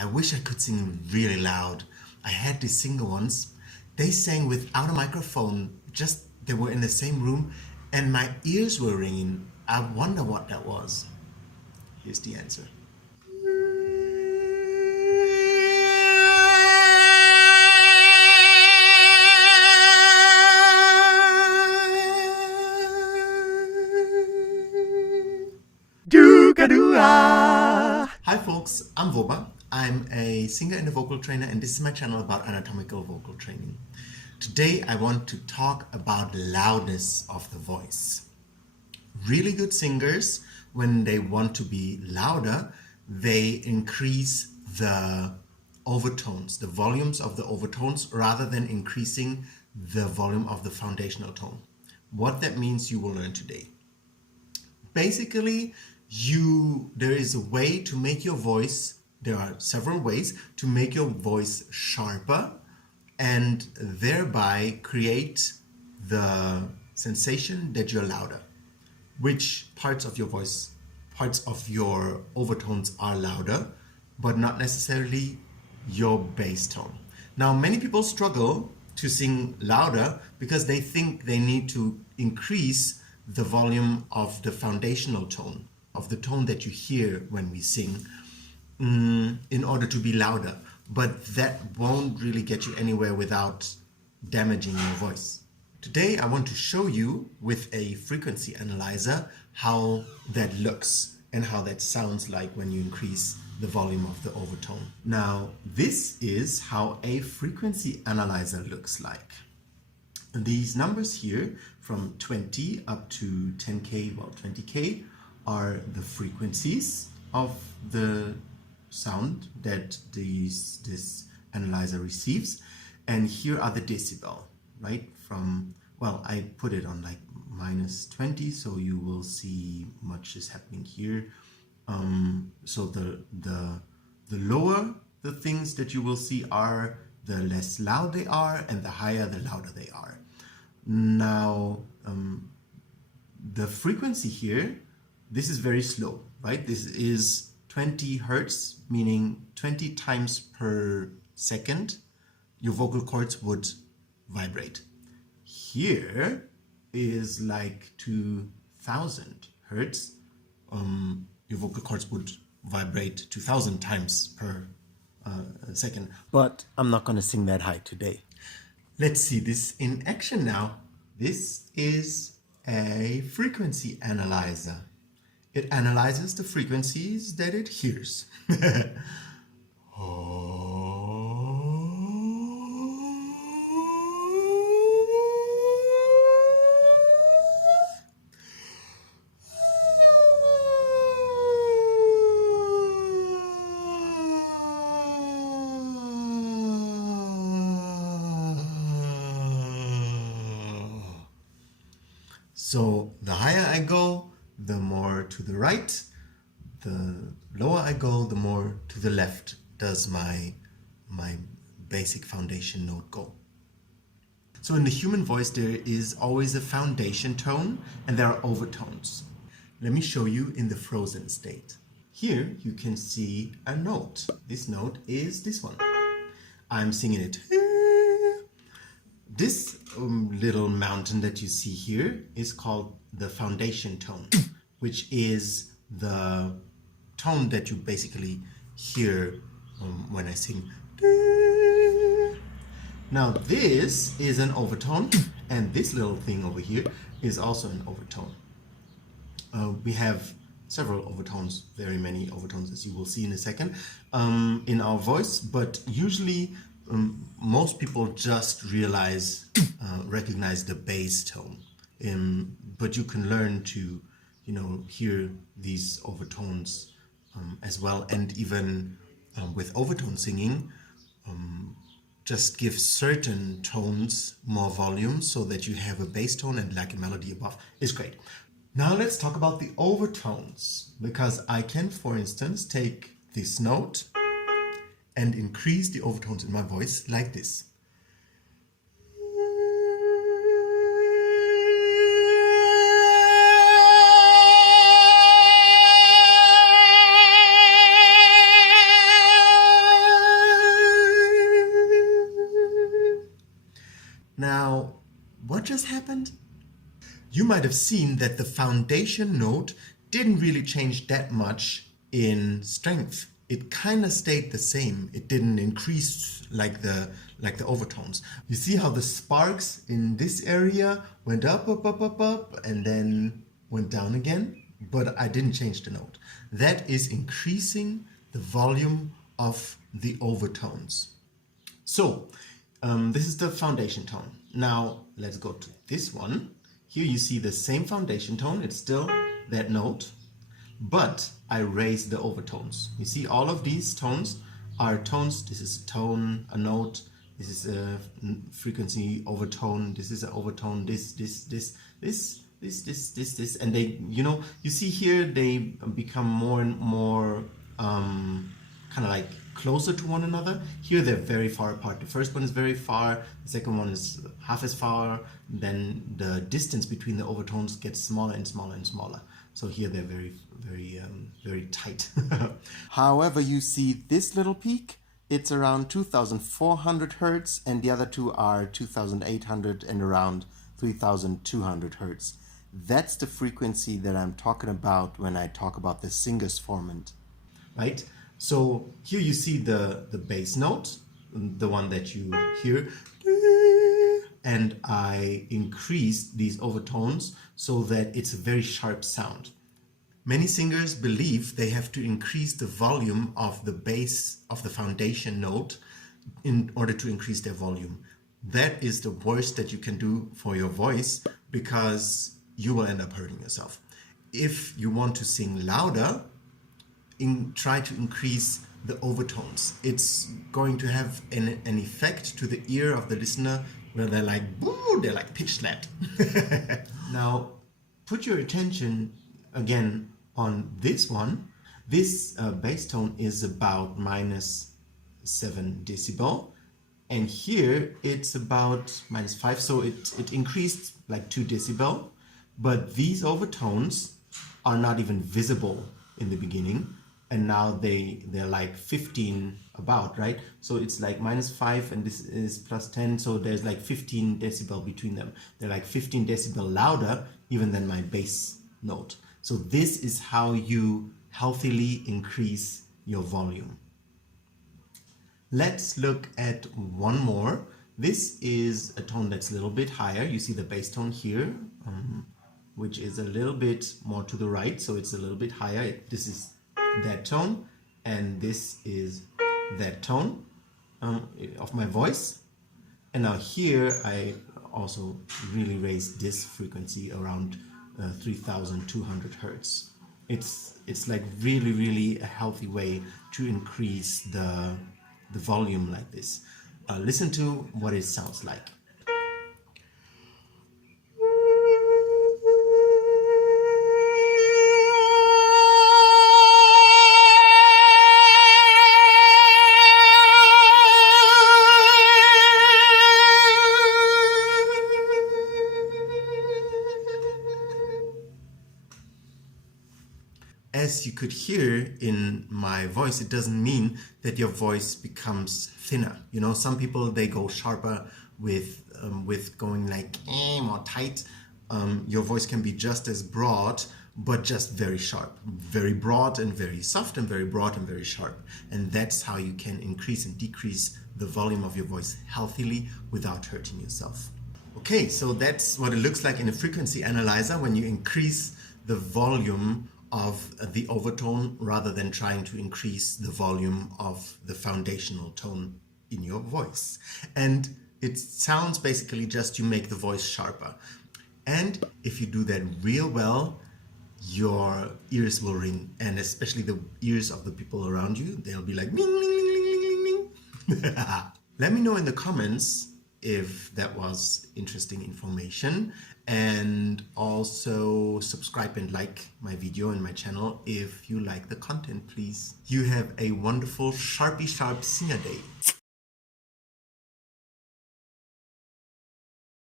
I wish I could sing really loud. I had this singer once. They sang without a microphone, just they were in the same room and my ears were ringing. I wonder what that was. Here's the answer. Hi folks, I'm Voba. I'm a singer and a vocal trainer, and this is my channel about anatomical vocal training. Today I want to talk about loudness of the voice. Really good singers, when they want to be louder, they increase the overtones, the volumes of the overtones, rather than increasing the volume of the foundational tone. What that means you will learn today. Basically, there is a way to make your voice, there are several ways to make your voice sharper and thereby create the sensation that you're louder. Which parts of your voice, parts of your overtones are louder, but not necessarily your bass tone. Now, many people struggle to sing louder because they think they need to increase the volume of the foundational tone, of the tone that you hear when we sing, in order to be louder. But that won't really get you anywhere without damaging your voice. Today I want to show you with a frequency analyzer how that looks and how that sounds like when you increase the volume of the overtone. Now, this is how a frequency analyzer looks like. These numbers here from 20 up to 10K, well 20K, are the frequencies of the sound that this analyzer receives. And here are the decibel, right? From, well, I put it on like -20, so you will see much is happening here. So the lower the things that you will see are, the less loud they are, and the higher, the louder they are. Now, the frequency here, this is very slow, right? This is 20 hertz, meaning 20 times per second, your vocal cords would vibrate. Here is like 2000 hertz. Your vocal cords would vibrate 2000 times per second. But I'm not going to sing that high today. Let's see this in action now. This is a frequency analyzer. It analyzes the frequencies that it hears. So the higher I go, the more to the right. The lower I go, the more to the left does my basic foundation note go. So in the human voice, there is always a foundation tone and there are overtones. Let me show you in the frozen state. Here you can see a note. This note is this one. I'm singing it. This little mountain that you see here is called the foundation tone, which is the tone that you basically hear when I sing. Now this is an overtone, and this little thing over here is also an overtone. We have several overtones, very many overtones, as you will see in a second, in our voice, but usually most people just recognize the bass tone, but you can learn to, hear these overtones as well, and even with overtone singing, just give certain tones more volume so that you have a bass tone and like a melody above. It's great. Now let's talk about the overtones, because I can, for instance, take this note and increase the overtones in my voice like this. Now, what just happened? You might have seen that the foundation note didn't really change that much in strength. It kind of stayed the same. It didn't increase like the overtones. You see how the sparks in this area went up, and then went down again? But I didn't change the note. That is increasing the volume of the overtones. So, this is the foundation tone. Now, let's go to this one. Here you see the same foundation tone. It's still that note, but I raised the overtones. You see all of these tones are tones. This is a tone, a note. This is a frequency overtone. This is an overtone. This, and they, you see here they become more and more kind of like closer to one another. Here they're very far apart. The first one is very far, the second one is half as far, then the distance between the overtones gets smaller and smaller and smaller. So here they're very tight. However, you see this little peak, it's around 2400 hertz, and the other two are 2800 and around 3200 hertz. That's the frequency that I'm talking about when I talk about the singer's formant, right? So here you see the bass note, the one that you hear, and I increased these overtones so that it's a very sharp sound. Many singers believe they have to increase the volume of the bass of the foundation note in order to increase their volume. That is the worst that you can do for your voice, because you will end up hurting yourself. If you want to sing louder, try to increase the overtones. It's going to have an effect to the ear of the listener where they're like, boo, they're like pitch slapped. Now, put your attention again on this one. This bass tone is about -7 decibel. And here it's about -5, so it increased like 2 decibel. But these overtones are not even visible in the beginning. And now they're like 15 about, right? So it's like -5 and this is +10, so there's like 15 decibel between them. They're like 15 decibel louder even than my bass note. So this is how you healthily increase your volume. Let's look at one more. This is a tone that's a little bit higher. You see the bass tone here, which is a little bit more to the right, so it's a little bit higher. This is that tone, and this is that tone of my voice. And now here I also really raised this frequency around 3200 hertz. It's like really a healthy way to increase the volume like this. Listen to what it sounds like. As you could hear in my voice, it doesn't mean that your voice becomes thinner. You know, some people, they go sharper with going like more tight. Your voice can be just as broad, but just very sharp. Very broad and very soft, and very broad and very sharp. And that's how you can increase and decrease the volume of your voice healthily without hurting yourself. Okay, so that's what it looks like in a frequency analyzer when you increase the volume of the overtone rather than trying to increase the volume of the foundational tone in your voice. And it sounds basically just you make the voice sharper. And if you do that real well, your ears will ring, and especially the ears of the people around you, they'll be like, ling, ling, ling, ling, ling, ling, ling. Let me know in the comments if that was interesting information, and also subscribe and like my video and my channel if you like the content, please. You have a wonderful sharpy sharp singer day.